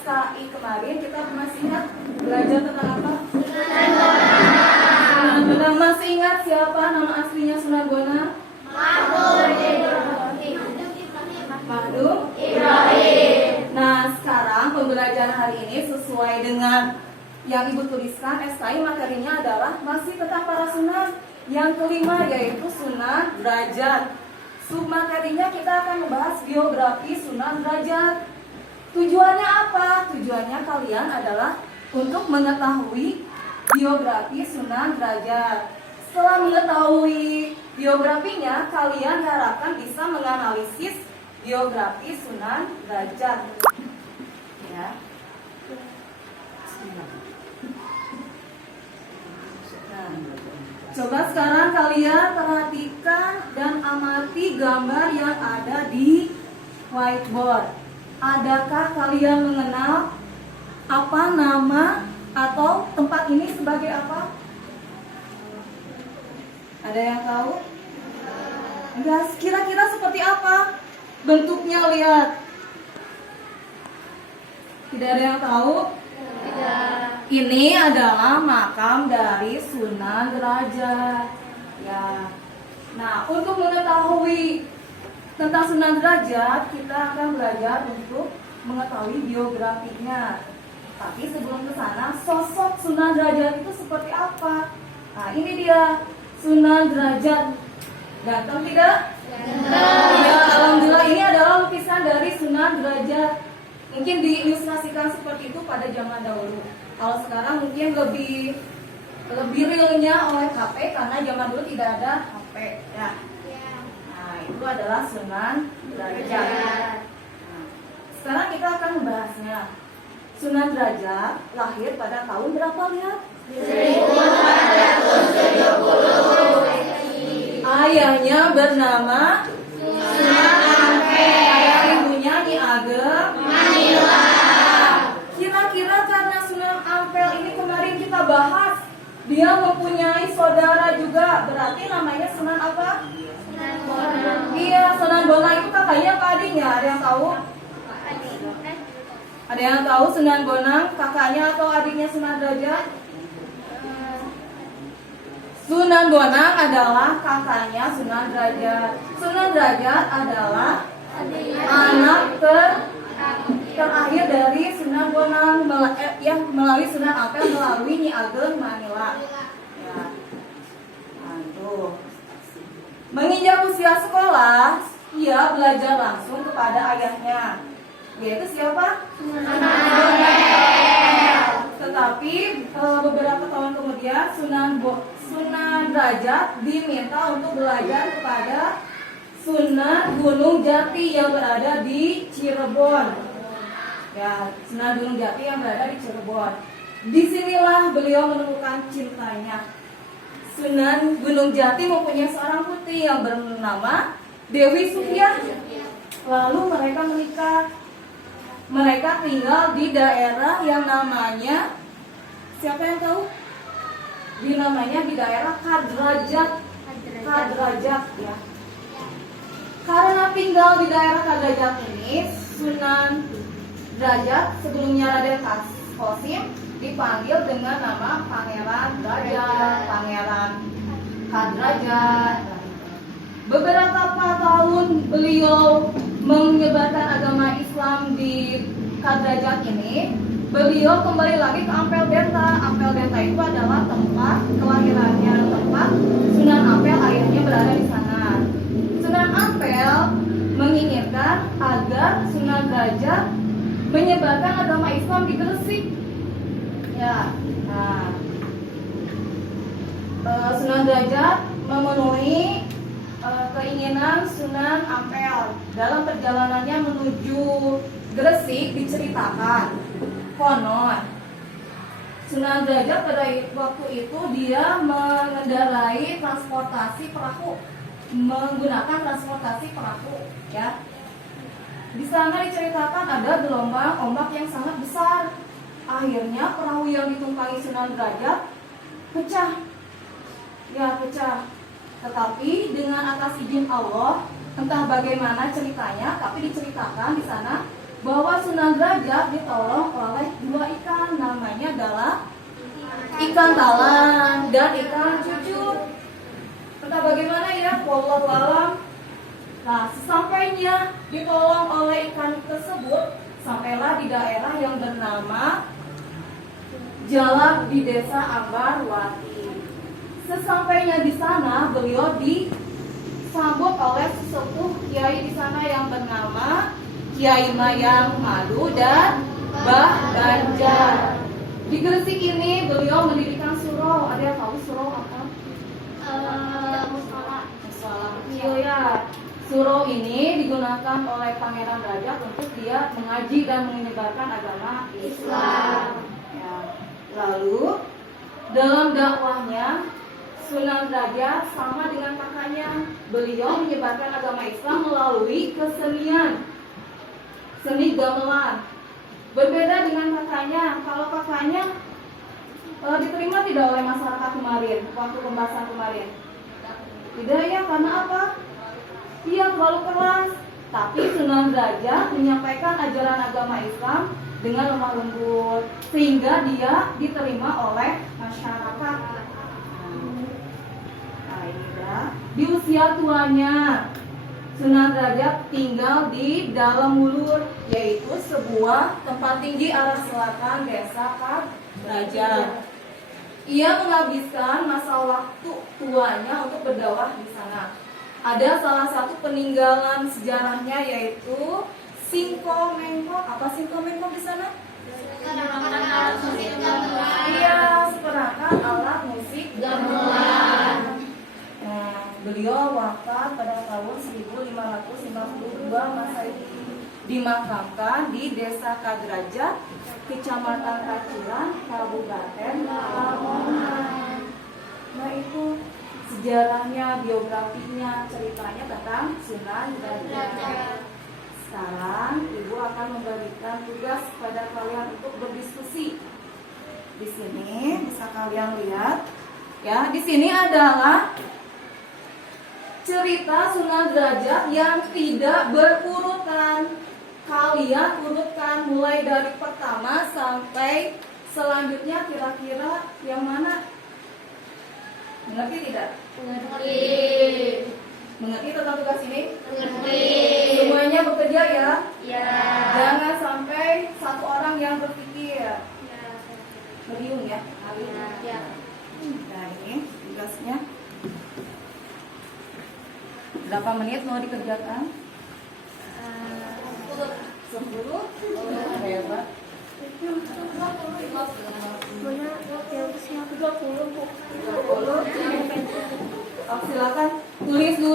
SKI kemarin kita masih ingat belajar tentang apa? Sunan Bonang. Masih ingat siapa nama aslinya Sunan Bonang? Mahmud Ibrahim. Nah, sekarang pembelajaran hari ini sesuai dengan yang Ibu tuliskan SKI, materinya adalah masih tentang para sunan. Yang kelima yaitu Sunan Derajat. Submaterinya kita akan membahas biografi Sunan Derajat. Tujuannya apa? Tujuannya kalian adalah untuk mengetahui biografi Sunan Derajat. Setelah mengetahui biografinya, kalian diharapkan bisa menganalisis biografi Sunan Derajat. Ya. Nah, coba sekarang kalian perhatikan dan amati gambar yang ada di whiteboard. Adakah kalian mengenal apa nama atau tempat ini sebagai apa? Ada yang tahu? Enggak, kira-kira seperti apa bentuknya? Lihat. Tidak ada yang tahu? Tidak. Ini adalah makam dari Sunan Derajat. Ya. Nah, untuk mengetahui tentang Sunan Derajat, kita akan belajar untuk mengetahui biografinya. Tapi sebelum ke sana, sosok Sunan Derajat itu seperti apa? Nah, ini dia Sunan Derajat. Ganteng tidak? Ganteng. Ya, alhamdulillah ini adalah lukisan dari Sunan Derajat. Mungkin diilustrasikan seperti itu pada zaman dahulu. Kalau sekarang mungkin lebih realnya oleh HP karena zaman dulu tidak ada HP. Ya. Nah, itu adalah Sunan Derajat. Nah, sekarang kita akan membahasnya. Sunan Derajat lahir pada tahun berapa, lihat? 1470. Ayahnya bernama Sunan Ampel. Ayah ibunya Nyi Ageng Manila. Kira-kira karena Sunan Ampel ini kemarin kita bahas, dia mempunyai saudara juga, berarti namanya Sunan apa? Sunan Bonang. Iya, Sunan Bonang itu kakaknya apa adiknya? Ada yang tahu? Ada yang tahu Sunan Bonang kakaknya atau adiknya Sunan Derajat? Sunan Bonang adalah kakaknya Sunan Derajat. Sunan Derajat adalah anak terakhir dari Sunan Bonang yang melalui Sunan Ampel melalui Nyi Ageng Manila. Ya. Aduh. Menginjak usia sekolah, ia belajar langsung kepada ayahnya, yaitu siapa? Sunan Ampel. Tetapi beberapa tahun kemudian Sunan Derajat diminta untuk belajar kepada Sunan Gunung Jati yang berada di Cirebon. Ya, Sunan Gunung Jati yang berada di Cirebon. Disinilah beliau menemukan cintanya. Sunan Gunung Jati mempunyai seorang putri yang bernama Dewi Sufyah. Lalu mereka menikah. Mereka tinggal di daerah yang namanya, siapa yang tahu? Namanya di daerah Kadrajat. Kadrajat, ya. Karena tinggal di daerah Kadrajat ini, Sunan Derajat sebelumnya Raden Qasim dipanggil dengan nama Pangeran Derajat, Pangeran Kadrajat. Beberapa tahun beliau menyebarkan agama Islam di Kadrajat ini, beliau kembali lagi ke Ampel Denta. Ampel Denta itu adalah tempat kelahirannya, tempat Sunan Ampel ayahnya berada di sana. Sunan Ampel menginginkan agar Sunan Derajat menyebarkan agama Islam di Gresik. Ya, nah, Sunan Derajat memenuhi keinginan Sunan Ampel. Dalam perjalanannya menuju Gresik diceritakan, konon Sunan Derajat pada waktu itu dia mengendarai transportasi perahu, menggunakan transportasi perahu, ya. Di sana diceritakan ada gelombang ombak yang sangat besar. Akhirnya perahu yang ditumpangi Sunan Derajat pecah. Ya, pecah. Tetapi dengan atas izin Allah, entah bagaimana ceritanya, tapi diceritakan di sana bahwa Sunan Derajat ditolong oleh dua ikan, namanya adalah ikan talang dan ikan cucut. Entah bagaimana ya, wallahu alam. Nah, sesampainya ditolong oleh ikan tersebut, sampailah di daerah yang bernama Jalak di desa Ambarwati. Sesampainya di sana, beliau disambut oleh sesepuh kiai di sana yang bernama Kiai Mayang Madu dan Mbah Banjar. Di Gresik ini beliau mendirikan surau. Ada yang tahu surau apa? Musola kecil ya. Surau ini digunakan oleh Pangeran Derajat untuk dia mengaji dan menyebarkan agama Islam. Ya. Lalu dalam dakwahnya Sunan Derajat sama dengan kakaknya, beliau menyebarkan agama Islam melalui kesenian, seni gamelan. Berbeda dengan kakaknya, kalau kakaknya diterima tidak oleh masyarakat kemarin, waktu pembahasan kemarin. Tidak ya, karena apa? Ia terlalu keras. Tapi Sunan Derajat menyampaikan ajaran agama Islam dengan lemah lembut, sehingga dia diterima oleh masyarakat. Nah, ini dah. Di usia tuanya, Sunan Derajat tinggal di Dalam Wulur, yaitu sebuah tempat tinggi arah selatan desa Kadrajat. Ia menghabiskan masa waktu tuanya untuk berdakwah di sana. Ada salah satu peninggalan sejarahnya yaitu Singko Mengkok. Apa Singko Mengkok di sana? Iya, seperangkat alat musik gamelan. Nah, beliau wafat pada tahun 1552 Masehi. Dimakamkan di Desa Kadrajat, Kecamatan Kacilan, Kabupaten Lamongan. Nah, itu sejarahnya, biografinya, ceritanya tentang Sunan Derajat. Sekarang Ibu akan memberikan tugas pada kalian untuk berdiskusi. Di sini bisa kalian lihat, ya. Di sini adalah cerita Sunan Derajat yang tidak berurutan. Kalian urutkan mulai dari pertama sampai selanjutnya, kira-kira yang mana? Mengerti tidak? Mengerti. Mengerti tentang tugas ini? Mengerti. Semuanya bekerja ya? Ya. Jangan sampai satu orang yang berpikir. Ya. Beriung ya? Ya. Nah, ini tugasnya. Berapa menit mau dikerjakan? 10. Hebat. Oh, silakan tulis dulu.